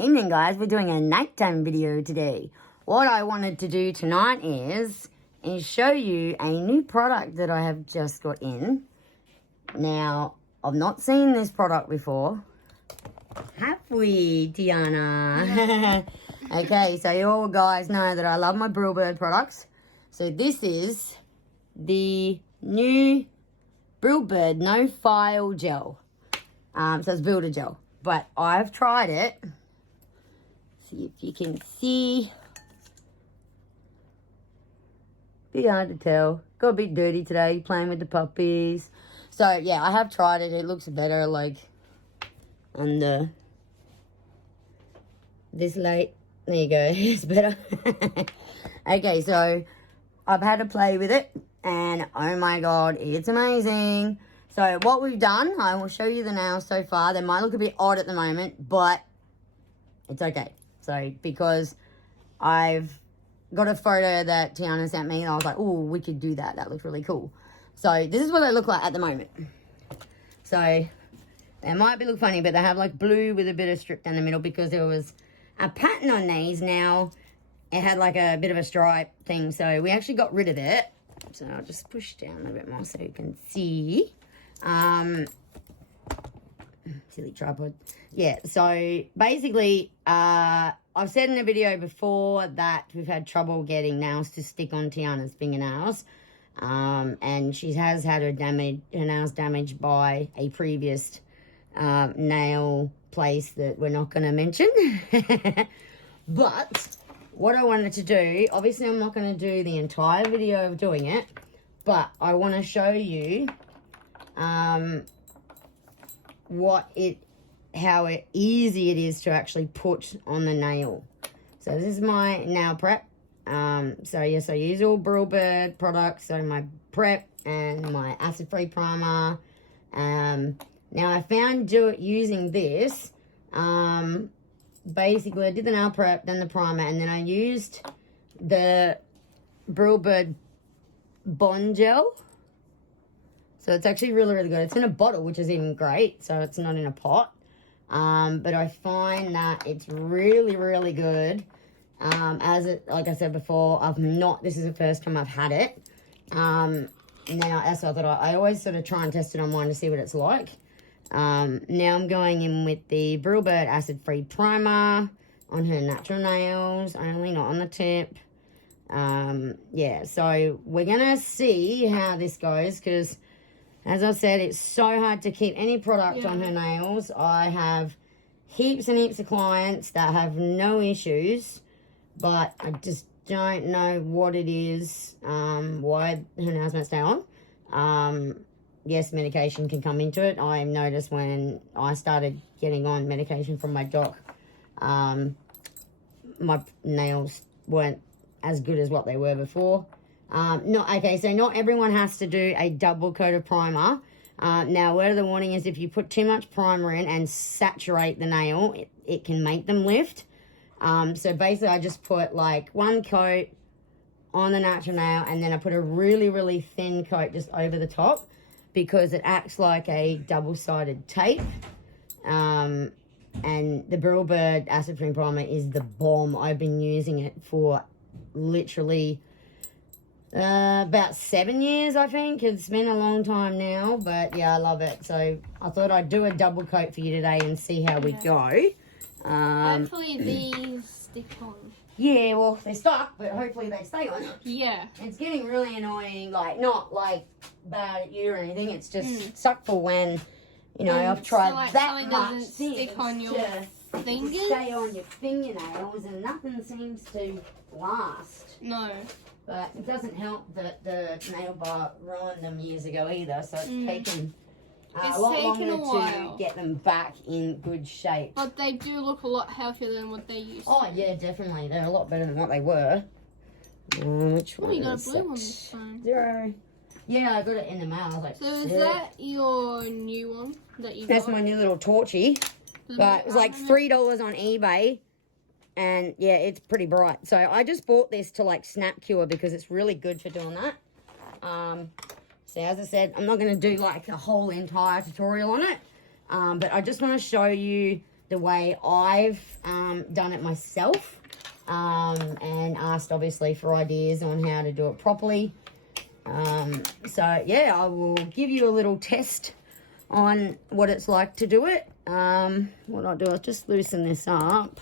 Evening, guys. We're doing a nighttime video today. What I wanted to do tonight is show you a new product that I have just got in. Now, I've not seen this product before. Have we, Tiana? Okay, so you all guys know that I love my Brillbird products. So this is the new Brillbird Nofile gel. So it's builder gel. But I've tried it. See if you can see. Bit hard to tell. Got a bit dirty today playing with the puppies. So yeah, I have tried it. It looks better like under this light. There you go. It's better. Okay, so I've had to play with it. And oh my god, it's amazing. So what we've done, I will show you the nails so far. They might look a bit odd at the moment, but it's okay. So because I've got a photo that Tiana sent me and I was like, oh, we could do that. That looks really cool. So this is what they look like at the moment. So they might look funny, but they have like blue with a bit of strip down the middle because there was a pattern on these. Now it had like a bit of a stripe thing. So we actually got rid of it. So I'll just push down a bit more so you can see. Silly tripod. Yeah, so basically, I've said in a video before that we've had trouble getting nails to stick on Tiana's fingernails. And she has had her nails damaged by a previous nail place that we're not going to mention. But what I wanted to do, obviously I'm not going to do the entire video of doing it, but I want to show you how easy it is to actually put on the nail. So this is my nail prep. So yes, I use all Brillbird products. So my prep and my acid-free primer. Now I found using this. Basically I did the nail prep, then the primer, and then I used the Brillbird Bond Gel. So it's actually really, really good. It's in a bottle, which is even great. So it's not in a pot. But I find that it's really, really good. Like I said before, this is the first time I've had it. Now, that's what I thought. I always sort of try and test it on mine to see what it's like. Now I'm going in with the Brillbird acid-free primer on her natural nails, only not on the tip. Yeah, so we're going to see how this goes because, as I said, it's so hard to keep any product on her nails. I have heaps and heaps of clients that have no issues, but I just don't know what it is, why her nails won't stay on. Yes, medication can come into it. I noticed when I started getting on medication from my doc, my nails weren't as good as what they were before. So not everyone has to do a double coat of primer. Now, word of the warning is if you put too much primer in and saturate the nail, it can make them lift. So basically I just put like one coat on the natural nail and then I put a really, really thin coat just over the top because it acts like a double-sided tape. And the Brillbird acid-free primer is the bomb. I've been using it for literally about 7 years, I think. It's been a long time now, but yeah, I love it. So I thought I'd do a double coat for you today and see how we go. Hopefully these stick on. Yeah, well, they're stuck, but hopefully they stay on. Yeah. It's getting really annoying, like, not like bad at you or anything. It's just suckful when, you know, I've tried that much stick on your fingers. Stay on your fingernails and nothing seems to last. No. But it doesn't help that the nail bar ruined them years ago either, so it's taken a lot longer to get them back in good shape. But they do look a lot healthier than what they used to. Oh, yeah, definitely. They're a lot better than what they were. Which one? You got a blue one this time. 0. Yeah, I got it in the mail. I was like, so is that your new one that you got? That's my new little torchy. But it was like $3 on eBay. And yeah, it's pretty bright. So I just bought this to like snap cure because it's really good for doing that. So as I said, I'm not going to do like a whole entire tutorial on it. But I just want to show you the way I've done it myself, and asked obviously for ideas on how to do it properly. So yeah, I will give you a little test on what it's like to do it. What I'll do is just loosen this up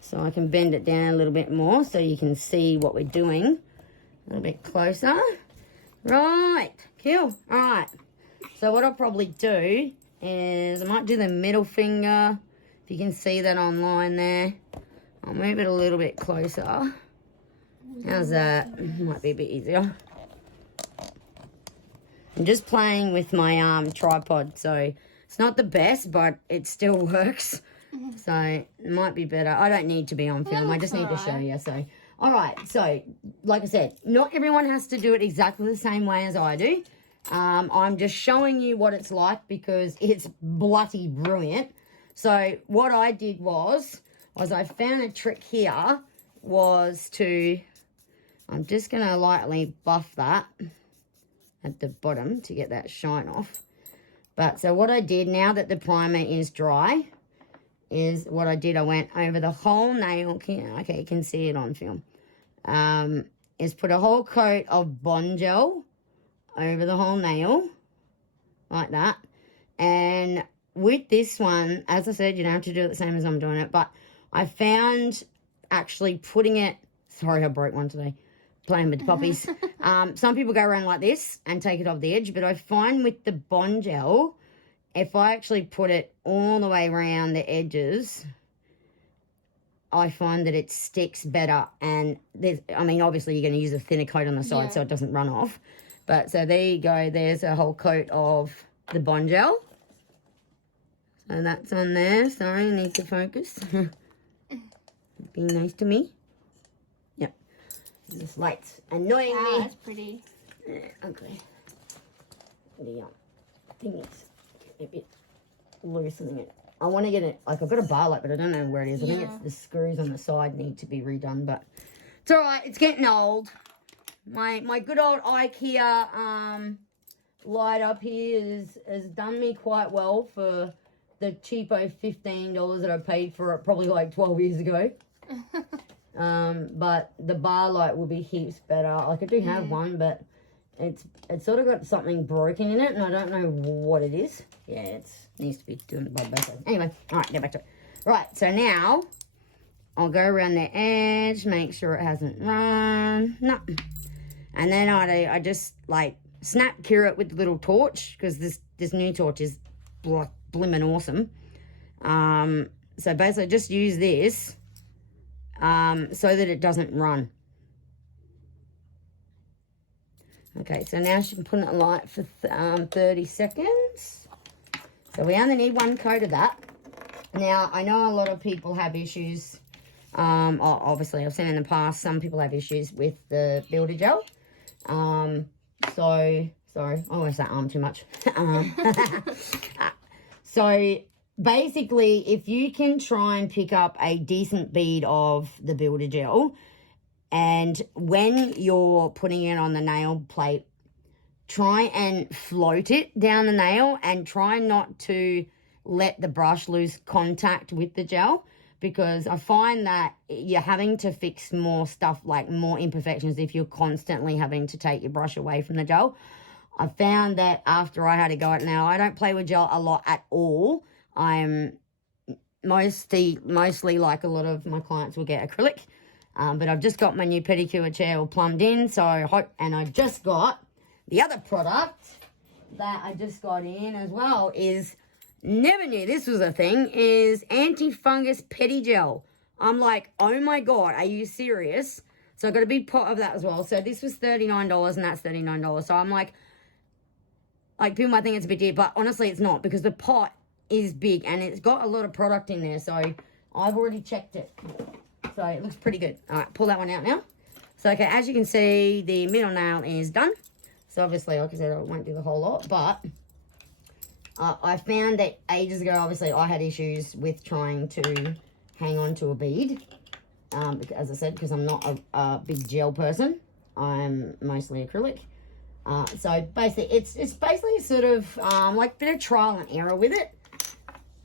so I can bend it down a little bit more so you can see what we're doing a little bit closer. Right, cool. All right, so what I'll probably do is I might do the middle finger, if you can see that online there. I'll move it a little bit closer. How's that? Might be a bit easier. I'm just playing with my tripod, so it's not the best, but it still works. So it might be better. I don't need to be on film. I just need to show you. So, all right. So, like I said, not everyone has to do it exactly the same way as I do. I'm just showing you what it's like because it's bloody brilliant. So what I did was I found a trick here was to, I'm just going to lightly buff that at the bottom to get that shine off. But so what I did, now that the primer is dry, is what I did, I went over the whole nail. Okay, you can see it on film. Is put a whole coat of Bond gel over the whole nail, like that. And with this one, as I said, you don't have to do it the same as I'm doing it, but I found actually putting it, sorry I broke one today, playing with the poppies. Some people go around like this and take it off the edge, but I find with the Bond gel, if I actually put it all the way around the edges, I find that it sticks better. And there's, I mean, obviously you're going to use a thinner coat on the side so it doesn't run off. But so there you go. There's a whole coat of the Bond gel. So that's on there. Sorry, I need to focus. Be nice to me. Yep. This light's annoying me. That's pretty. Yeah, okay. The thing is a bit loosening it. I want to get it, like I've got a bar light, but I don't know where it is. I think it's the screws on the side need to be redone, but it's all right. It's getting old. My good old IKEA light up here has done me quite well for the cheapo $15 that I paid for it probably like 12 years ago. But the bar light will be heaps better. Like I do have one, but it's sort of got something broken in it, and I don't know what it is. Yeah, it needs to be doing it by both sides. Anyway, all right, get back to it. Right, so now I'll go around the edge, make sure it hasn't run. No. And then I just like snap cure it with the little torch, because this new torch is blimmin' awesome. So basically just use this so that it doesn't run. Okay, so now she can put it alight for 30 seconds. So we only need one coat of that. Now, I know a lot of people have issues. Obviously, I've seen in the past, some people have issues with the builder gel. Sorry, I always say too much. So basically, if you can try and pick up a decent bead of the builder gel, and when you're putting it on the nail plate, try and float it down the nail and try not to let the brush lose contact with the gel, because I find that you're having to fix more stuff, like more imperfections, if you're constantly having to take your brush away from the gel. I found that after I had to go at now, I don't play with gel a lot at all. I'm mostly like a lot of my clients will get acrylic. But I've just got my new pedicure chair all plumbed in, so I hope, and I just got the other product that I just got in as well is, never knew this was a thing, is anti-fungus pedi gel. I'm like, oh my God, are you serious? So I got a big pot of that as well. So this was $39 and that's $39. So I'm like people might think it's a bit dear, but honestly it's not, because the pot is big and it's got a lot of product in there. So I've already checked it. So it looks pretty good. All right, pull that one out now. So, okay, as you can see, the middle nail is done. So, obviously, like I said, I won't do the whole lot. But I found that ages ago, obviously, I had issues with trying to hang on to a bead. As I said, because I'm not a big gel person. I'm mostly acrylic. So, basically, it's basically sort of like a bit of trial and error with it.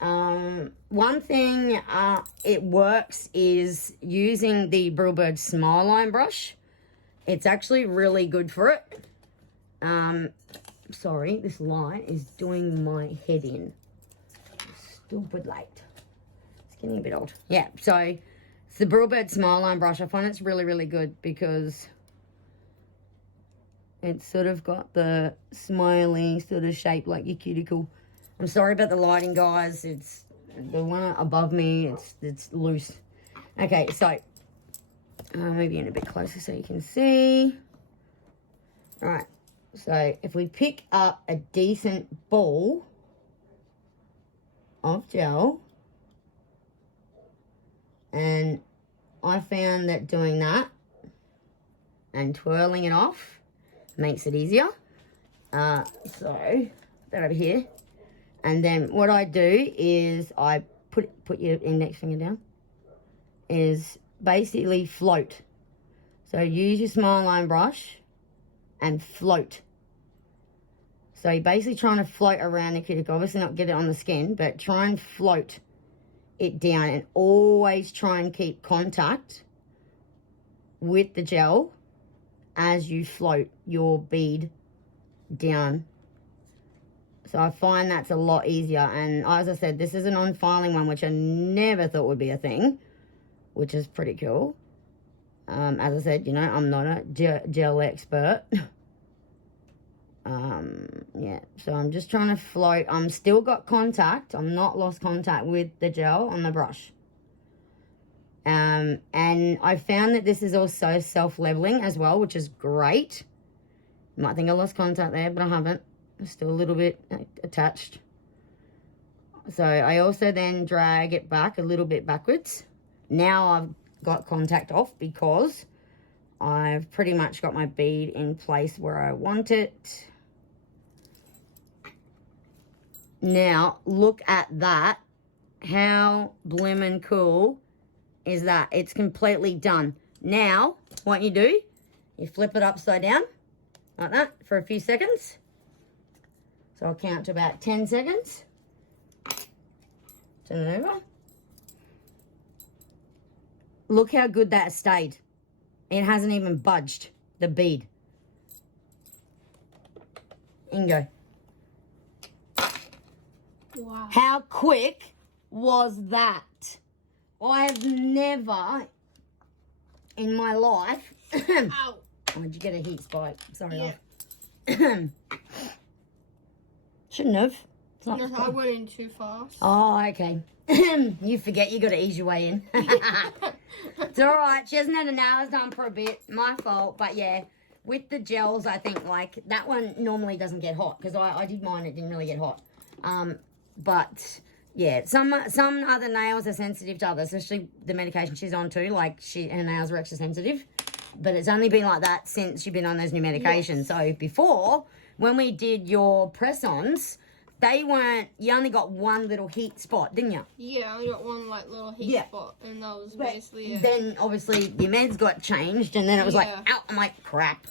One thing it works is using the Brillbird Smile Line brush. It's actually really good for it. Sorry, this light is doing my head in. Stupid light. It's getting a bit old. Yeah, so it's the Brillbird Smile Line brush. I find it's really, really good because it's sort of got the smiley sort of shape like your cuticle. I'm sorry about the lighting, guys. It's the one above me. It's loose. Okay, so maybe in a bit closer so you can see. All right. So if we pick up a decent ball of gel, and I found that doing that and twirling it off makes it easier. So that over here. And then what I do is I put your index finger down, is basically float. So use your Smile Line brush and float. So you're basically trying to float around the cuticle. Obviously not get it on the skin, but try and float it down, and always try and keep contact with the gel as you float your bead down. So I find that's a lot easier. And as I said, this is an on-filing one, which I never thought would be a thing, which is pretty cool. As I said, you know, I'm not a gel expert. Yeah, so I'm just trying to float. I'm still got contact. I'm not lost contact with the gel on the brush. And I found that this is also self-leveling as well, which is great. You might think I lost contact there, but I haven't. It's still a little bit attached. So I also then drag it back a little bit backwards. Now I've got contact off because I've pretty much got my bead in place where I want it. Now look at that. How bloomin' cool is that? It's completely done. Now what you do, you flip it upside down like that for a few seconds. So I'll count to about 10 seconds. Turn it over. Look how good that stayed. It hasn't even budged, the bead. Ingo. Wow. How quick was that? I've never in my life... Ow. Oh, did you get a heat spike? Sorry. Yeah. Shouldn't have. It's not No, I went in too fast. Oh, okay. You forget you got to ease your way in. It's all right. She hasn't had her nails done for a bit. My fault. But yeah, with the gels, I think like that one normally doesn't get hot because I did mine. It didn't really get hot. But yeah, some other nails are sensitive to others, especially the medication she's on too. Like her nails are extra sensitive. But it's only been like that since you've been on those new medications. Yes. So before, when we did your press-ons, they weren't, you only got one little heat spot, didn't you? Yeah, I only got one like little heat spot, and that was basically it. Then obviously your meds got changed, and then it was like, ow, I'm like, crap.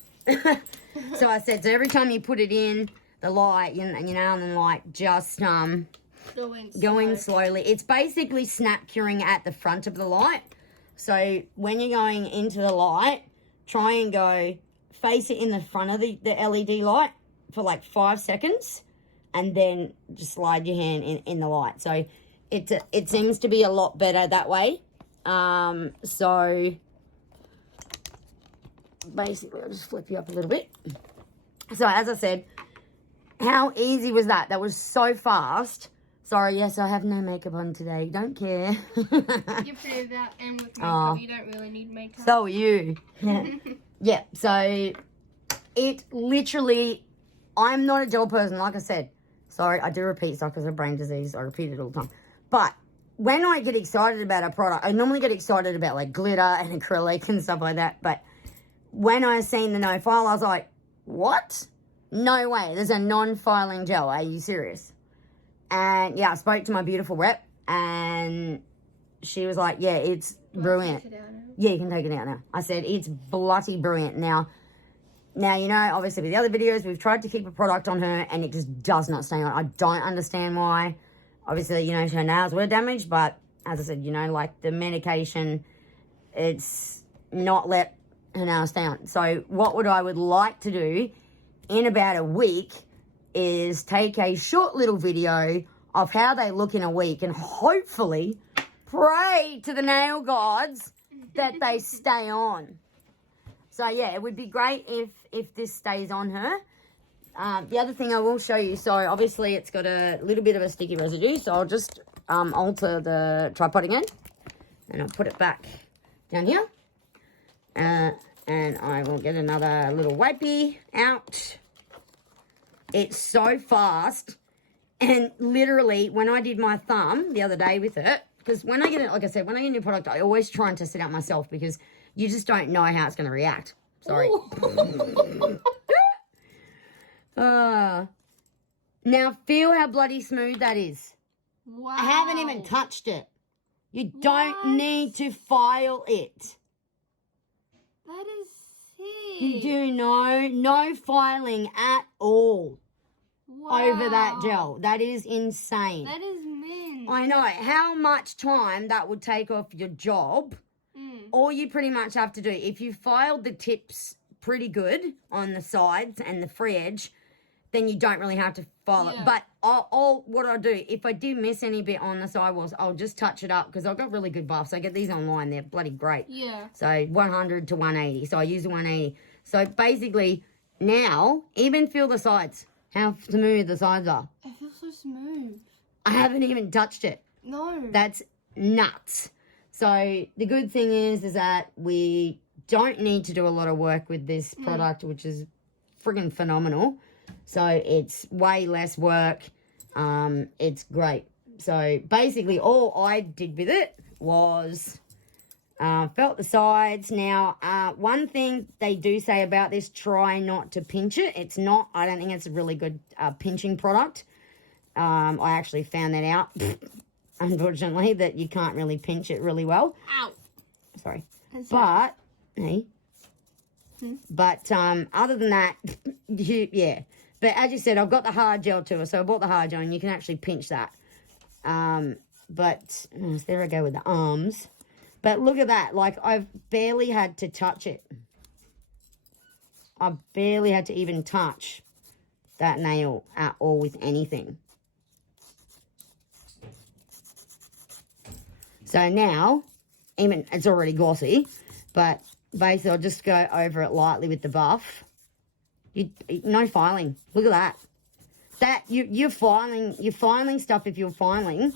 So I said, so every time you put it in the light, and then like just go in slowly. It's basically snap curing at the front of the light. So when you're going into the light, try and go face it in the front of the LED light for like 5 seconds, and then just slide your hand in the light. So it seems to be a lot better that way. So basically I'll just flip you up a little bit. So as I said, how easy was that? That was so fast. Sorry, yes, I have no makeup on today. Don't care. You say that, and with makeup, you don't really need makeup. So are you. Yeah, so it literally, I'm not a gel person, like I said. Sorry, I do repeat stuff because of brain disease. I repeat it all the time. But when I get excited about a product, I normally get excited about like glitter and acrylic and stuff like that. But when I seen the Nofile, I was like, what? No way. There's a non-filing gel. Are you serious? And yeah, I spoke to my beautiful rep, and she was like, yeah, it's brilliant. Yeah, you can take it out now. I said, it's bloody brilliant. Now, you know, obviously with the other videos, we've tried to keep a product on her, and it just does not stay on. I don't understand why. obviously, you know, her nails were damaged, but as I said, you know, like the medication, it's not let her nails down. So what I would like to do in about a week is take a short little video of how they look in a week and hopefully pray to the nail gods that they stay on. So yeah, it would be great if this stays on her. The other thing I will show you, so obviously it's got a little bit of a sticky residue, so I'll just alter the tripod again, and I'll put it back down here, and I will get another little wipey out. It's so fast, and literally when I did my thumb the other day with it, because when I get it, like I said, when I get a new product, I always try and test it out myself because you just don't know how it's going to react. Sorry. Now feel how bloody smooth that is. Wow. I haven't even touched it. You don't need to file it. That is sick. You do no filing at all over that gel. That is insane. That is mint. I know. How much time that would take off your job, all you pretty much have to do, if you filed the tips pretty good on the sides and the free edge, then you don't really have to file it. But what I do, if I do miss any bit on the sidewalls, I'll just touch it up because I've got really good buffs. I get these online. They're bloody great. Yeah. So 100 to 180. So I use the 180. So basically now, even feel the sides, how smooth the sides are. It feels so smooth. I haven't even touched it. No. That's nuts. So the good thing is that we don't need to do a lot of work with this product, which is friggin' phenomenal. So it's way less work. It's great. So basically all I did with it was felt the sides. Now, one thing they do say about this, try not to pinch it. It's not, I don't think it's a really good pinching product. I actually found that out, unfortunately, that you can't really pinch it really well. Ow. Sorry. But, hey. But other than that, yeah. But as you said, I've got the hard gel too. So I bought the hard gel and you can actually pinch that. But there I go with the arms. But look at that. Like, I've barely had to touch it. I barely had to even touch that nail at all with anything. So now, even it's already glossy, but basically I'll just go over it lightly with the buff. No filing. Look at that. That you're filing stuff. If you're filing,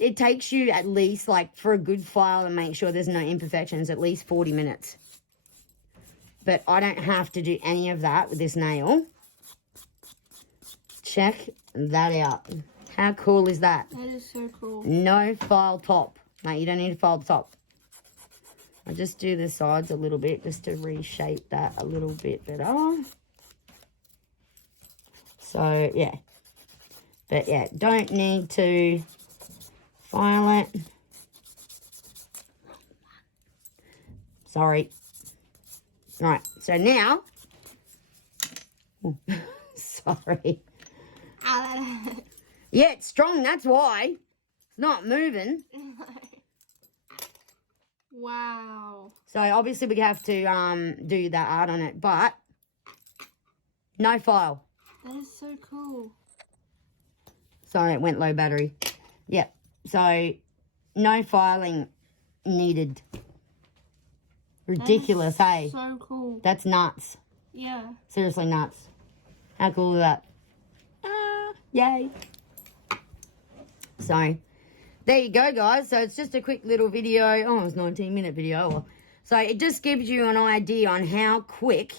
it takes you at least, like, for a good file and make sure there's no imperfections, at least 40 minutes. But I don't have to do any of that with this nail. Check that out. How cool is that? That is so cool. No file top. Mate, you don't need to file the top. I'll just do the sides a little bit just to reshape that a little bit better. So, yeah. But, yeah, don't need to file it. Sorry. Right, so now... Sorry. Yeah, it's strong, that's why. It's not moving. Wow. So, obviously, we have to do that art on it, but no file. That is so cool. Sorry, it went low battery. Yep. So, no filing needed. Ridiculous, hey? So cool. That's nuts. Yeah. Seriously nuts. How cool is that? Yay. So, there you go, guys. So, it's just a quick little video. Oh, it was a 19-minute video. So, it just gives you an idea on how quick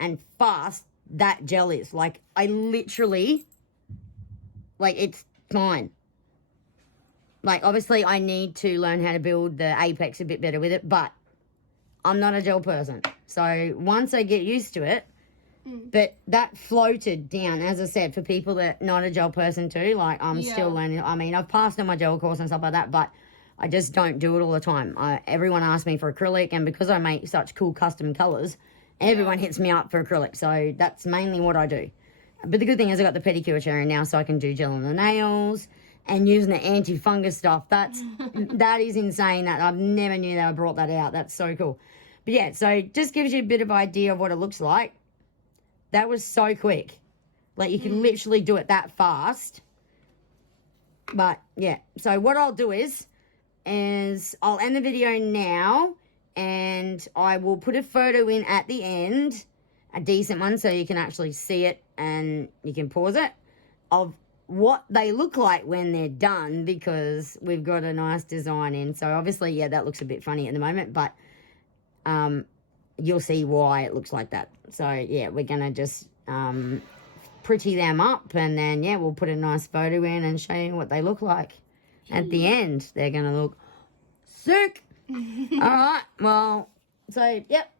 and fast that gel is. Like, I literally, like, it's fine. Like, obviously, I need to learn how to build the apex a bit better with it, but I'm not a gel person. So, once I get used to it, but that floated down, as I said, for people that not a gel person too, like, I'm still learning. I mean, I've passed on my gel course and stuff like that, but I just don't do it all the time. Everyone asks me for acrylic, and because I make such cool custom colours, everyone hits me up for acrylic. So that's mainly what I do. But the good thing is I got the pedicure chair now, so I can do gel on the nails and using the anti-fungus stuff. That is insane. That I never knew they brought that out. That's so cool. But yeah, so just gives you a bit of idea of what it looks like. That was so quick. Like, you can literally do it that fast. But yeah, so what I'll do is I'll end the video now, and I will put a photo in at the end, a decent one, so you can actually see it and you can pause it, of what they look like when they're done, because we've got a nice design in. So obviously, yeah, that looks a bit funny at the moment, but you'll see why it looks like that. So yeah, we're gonna just pretty them up, and then yeah, we'll put a nice photo in and show you what they look like at the end. They're gonna look sick. All right, well, so yep,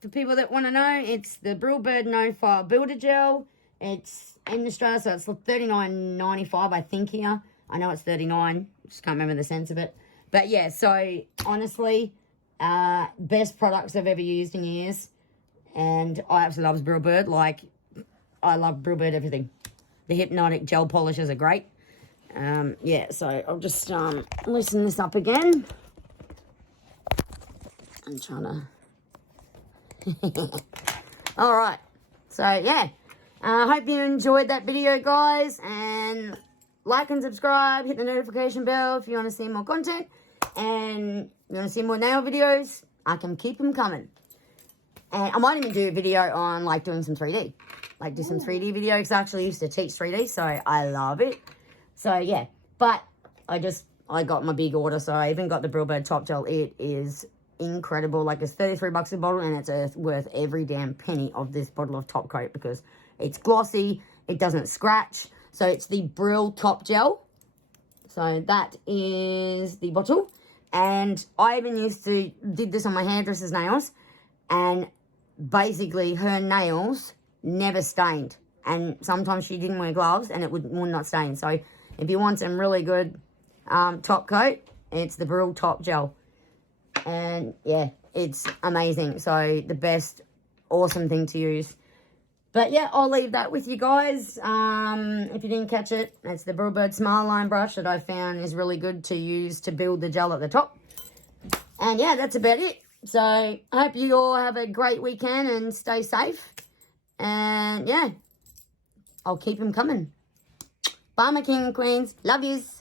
for people that want to know, it's the Brillbird Nofile Builder Gel. It's in Australia, so it's $39.95, I think, here. I know it's $39. Just can't remember the cents of it. But yeah, so honestly, best products I've ever used in years. And I absolutely love Brillbird. Like, I love Brillbird everything. The hypnotic gel polishes are great. Yeah, so I'll just loosen this up again. I'm trying to... All right. So, yeah. I hope you enjoyed that video, guys. And like and subscribe. Hit the notification bell if you want to see more content. And you want to see more nail videos, I can keep them coming. And I might even do a video on, like, doing some 3D. Like, do some 3D videos, because I actually used to teach 3D, so I love it. So, yeah. But I got my big order, so I even got the Brillbird Top Gel. It is incredible. Like, it's $33 a bottle, and it's worth every damn penny of this bottle of top coat, because it's glossy, it doesn't scratch. So, it's the Brill Top Gel. So, that is the bottle. And I even did this on my hairdresser's nails, and basically her nails never stained. And sometimes she didn't wear gloves and it would not stain. So if you want some really good top coat, it's the Brill Top Gel. And yeah, it's amazing. So the best, awesome thing to use. But yeah, I'll leave that with you guys. If you didn't catch it, it's the Brillbird Smile Line brush that I found is really good to use to build the gel at the top. And yeah, that's about it. So I hope you all have a great weekend and stay safe. And yeah, I'll keep them coming. Bye, my king and queens. Love yous.